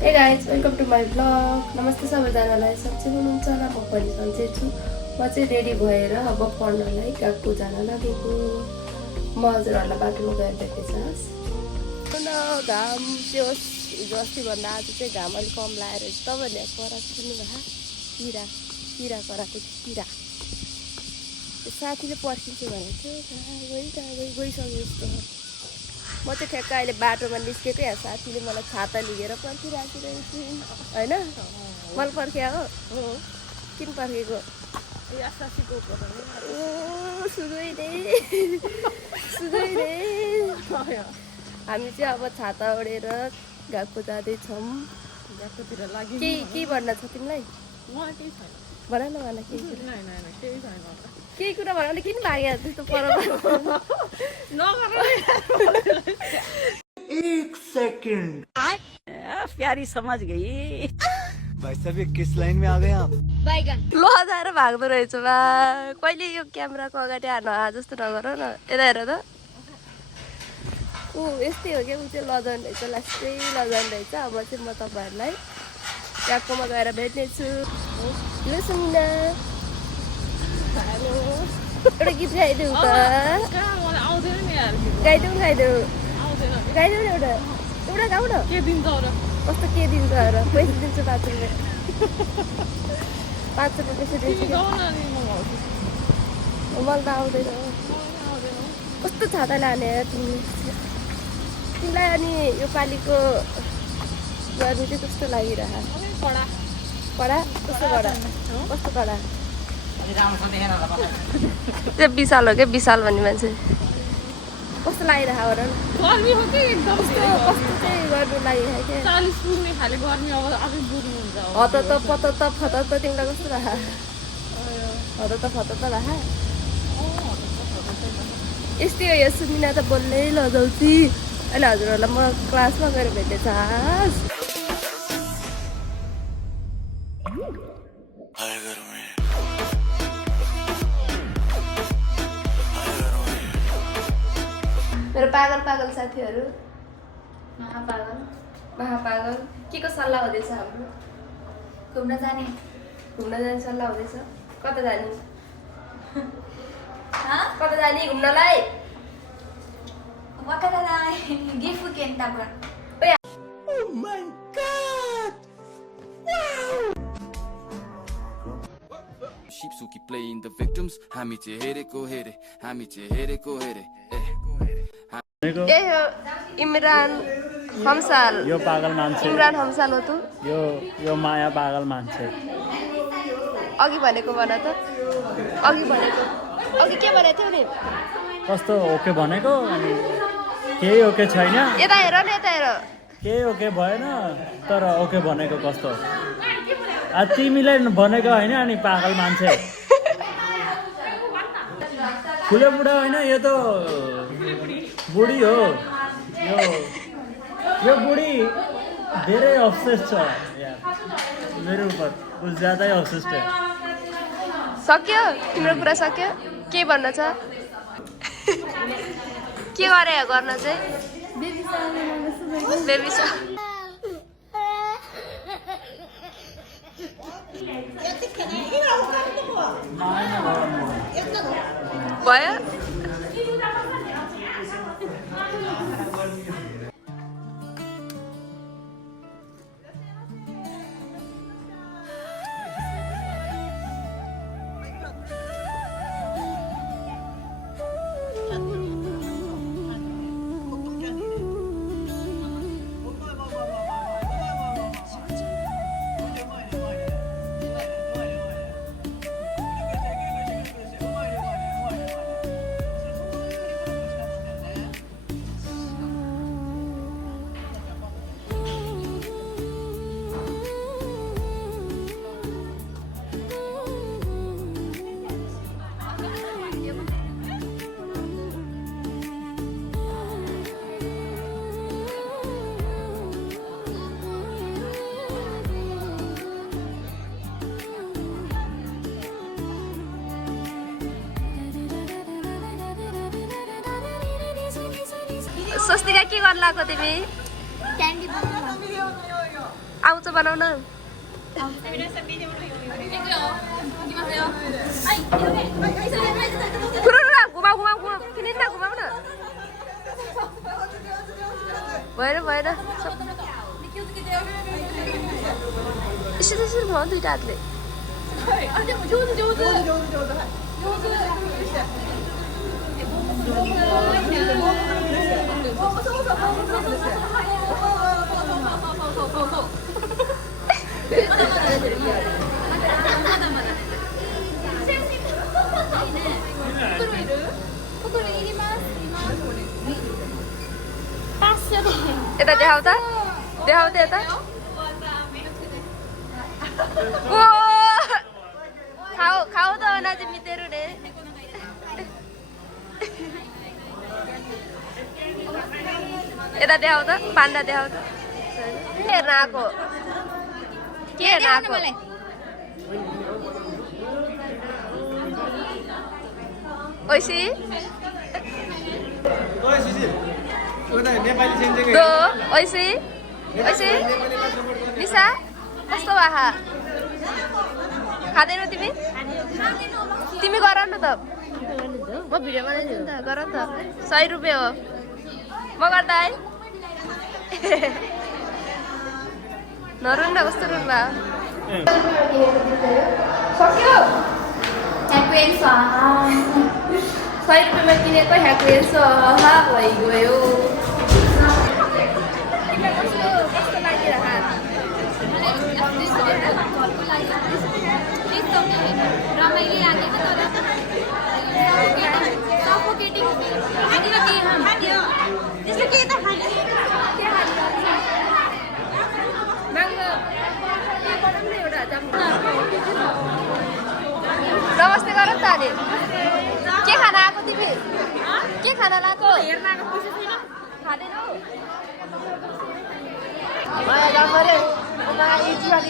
Hey guys, welcome to my vlog. नमस्ते सबैजनालाई सन्चै हुनुहुन्छ होला म पनि सन्चै छु म चाहिँ रेडी भएर अब पढ्नलाई गएको जान लागेको म हजुरहरूलाई बाटोमा गएर भेटेछस् न घाम त्यो हिजो अस्ति भन्दा आज चाहिँ घाम अलिक कम लागेर तपाईँहरूले कराएको सुन्नुभयो किरा किरा कराएको किरा साथीले पर्खिन्छु भनेको थियो गइसक्यो जस्तो म चाहिँ ठ्याक्क अहिले बाटोमा निस्केको यहाँ साथीले मलाई छाता लिएर पर्खिराखिरहेको छु होइन मलाई पर्ख्या हो किन पर्खेको हामी चाहिँ अब छाता ओढेर गएको जाँदैछौँ गएकोतिर लागि के भन्न छ तिमीलाई भन न भन केही कुरा भन्नाले किन भाग्यो त्यस्तो पर एक सेकंड प्यारी समझ गई भाई साहब ये किस लाइन में आ गए आप लजाएर भाग्दो रहेछ बा कहिले यो क्यामेराको अगाडि जस्तो नगर न यता हेर त ऊ यस्तै हो क्या ऊ चाहिँ लजाउनु रहेछ लास्टै लजाउनु रहेछ अब चाहिँ म तपाईँहरूलाई ट्याक्कोमा गएर भेट्नेछु ल सुनिना एउटा गीत गाइदेऊ त गाइदेऊ गाइदेऊ गाइदेऊ न एउटा एउटा गाउँ न के दिन्छ कस्तो के दिन्छ र पैसा दिन्छु 5 रुपियाँ 5 रुपियाँ पैसा दिन्छु मलाई त आउँदैन कस्तो छाता लाने तिमीलाई अनि यो पालिको गर्नु चाहिँ कस्तो लागिरह कडा कस्तो कडा कस्तो कडा त्यो विशाल हो क्या विशाल भन्ने मान्छे कस्तो लागिरह हो र गर्मी हो कि एकदम कस्तो चाहिँ गर्नु लागिरह क्या 40 पुग्ने खाले गर्मी अब अझै बुझ्नु हुन्छ हत त पत त फत त तिमीलाई कस्तो रह हत त फत त रह यस्तै हो यो सुनिना त बोल्नै लजाउँछु अहिले हजुरहरूलाई म क्लासमा गएर भेटेछ मेरो पागल पागल साथीहरू महापागल के को सल्लाह हुँदैछ हाम्रो घुम्न जाने सल्लाह हुँदैछ कता जाने घुम्नलाई Sheep who keep playing the victims. हामी चाहिँ हेरेको हेरे ए हो इमरान हमसाल यो पागल मान्छे इमरान हमसाल हो तू यो माया पागल मान्छे अघि भनेको भन त अघि के भनेको थियो नि कस्तो ओके भनेको अनि केही ओके छैन यता हेर न यता हेर केही ओके भएन तर ओके भनेको कस्तो तिमीलाई भनेको होइन अनि पागल मान्छे ठुलो बुढा होइन यो त बुढी हो यो बुढी धेरै अफसेस छ यार मेरो उपर कुछ ज्यादै अफसेस छ सक्यो तिम्रो कुरा सक्यो के भन्न छ के गरे गर्न चाहिँ बेबी सा भयो स्वस्तिका के गर्न लाग्यो तिमी? क्यान्डी आउँछ बनाउन घुमाउ किन न घुमाउ न भएन यसरी घुमाउ दुईटा हातले यता देखाउ त यता खाऊ त नाचे मितेरु रे यता देखाउ त पान्डा देखाउ त के हेर्न आएको ओइसी ओइसी निसा कस्तो आहा खाँदैनौ तिमी गर न त म भिडियो बनाइदिन्छु नि त गर नि त 100 रुपियाँ हो म गर्दा है नरुन न कस्तो रुन भयो सक्यो 100 रुपियाँमा किनेको कस्तो भइगयो कस्तो नमस्ते गर त अरे के खाना आएको तिमी के खाना लाएको खाँदैनौ माया काम गरे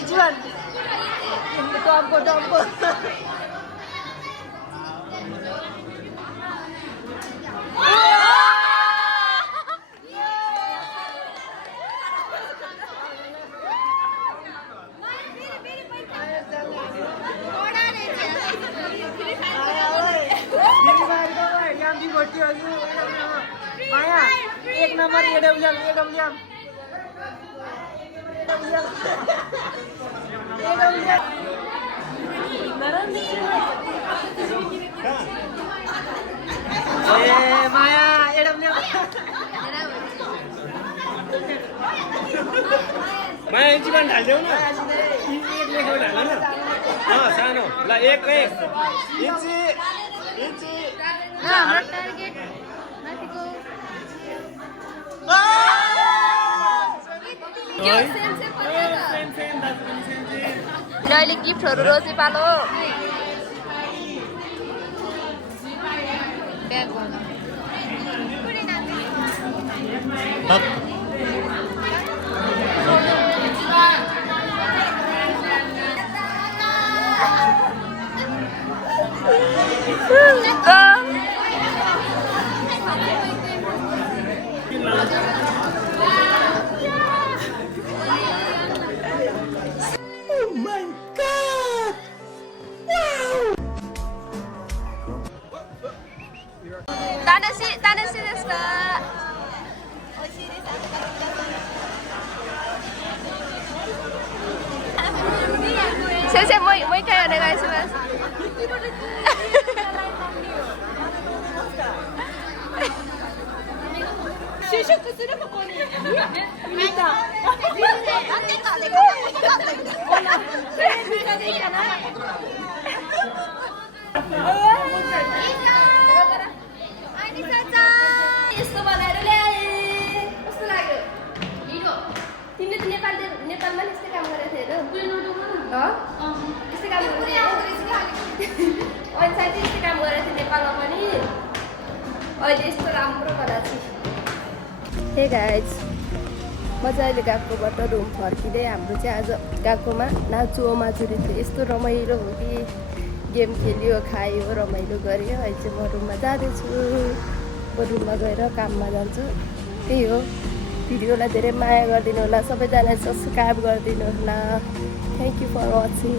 इजुवान टम्पो माया 1 नंबर एडब्ल्यूएम माया एडब्ल्यूएम माया इन्चिमान ढाल्देऊ न एक लेखेर ढाल न सानो ल एक इन्ची हाम्रो टार्गेट माथिको अहिले गिफ्टहरू रोजी पालो Tanasi desu ka? Sensei, moう一回お願いします。就職するここに。見た。यस्तो बनाएर ल्याए कस्तो लाग्यो हिरो तिमीले त नेपालमा यस्तै काम गरेको थियौ यस्तै काम अनि साथै यस्तै काम गरेको थिएँ नेपालमा पनि अहिले यस्तो राम्रो बनाएको छु हे गाइज म चाहिँ अहिले गएकोबाट रुम फर्किँदै हाम्रो चाहिँ आज गएकोमा नाचु माजुरी थियो यस्तो रमाइलो हो कि गेम खेल्यो खायो रमाइलो गऱ्यो अहिले चाहिँ म रुममा जाँदैछु रुममा गएर काममा जान्छु त्यही हो भिडियोलाई धेरै माया गरिदिनु होला सबैजनाले सब्सक्राइब गरिदिनु होला थ्याङ्क यू फर वाचिङ